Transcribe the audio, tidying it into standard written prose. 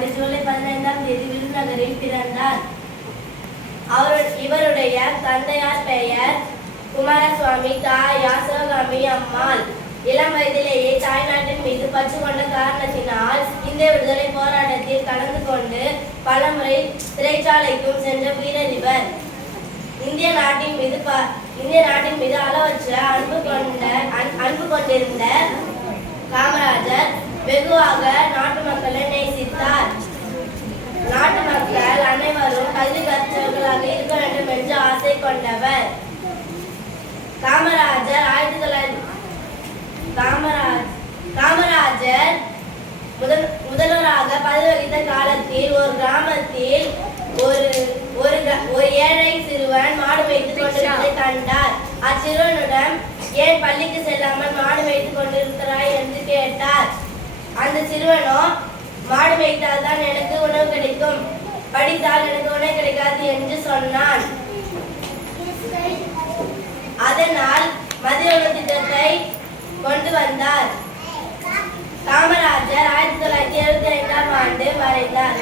ஆண்டு ஜூலை 15ஆம் தேதி விருதுநகரில் பிறந்தார். இவருடைய தந்தையார் பெயர் குமாரசுவாமி, தாயார் சிவகாமி அம்மாள். இளம் வயதிலேயே தாய்நாட்டின் மீது பற்று கொண்ட காரணத்தினால் இந்திய விடுதலை போராட்டத்தில் கலந்து கொண்டு பலமுறை சிறைச்சாலைக்கும் சென்ற வீரர் இவர். இந்திய நாட்டின் மீது அளவற்ற அன்பு கொண்டிருந்த காமராஜர் வெகுவாக நாட்டு மக்களை நேசித்தார். நாட்டு மக்கள் அனைவரும் கல்வி கற்றவர்களாக இருக்க வேண்டும் என்று ஆசை கொண்டவர். காமராஜர் முதல்வராக பதவி வகித்த காலத்தில் ஒரு கிராமத்தில் ஒரு ஏழை சிறுவன் மாடு மேய்த்துக் கொண்டிருப்பதை கண்டார். அச்சிறுவனிடம் ஏன் பள்ளிக்கு செல்லாமல் மாடு மேய்த்துக் கொண்டிருக்கிறாய் என்று கேட்டார். அந்த சிறுவனோ, மாடு மேய்த்தால் தான் எனக்கு உணவு கிடைக்கும், படித்தால் எனக்கு உணவு கிடைக்காது என்று சொன்னான். அதனால் மதிய உணவு திட்டத்தை கொண்டு வந்தார். காமராஜர் 1975ஆம் ஆண்டு வரைந்தார்.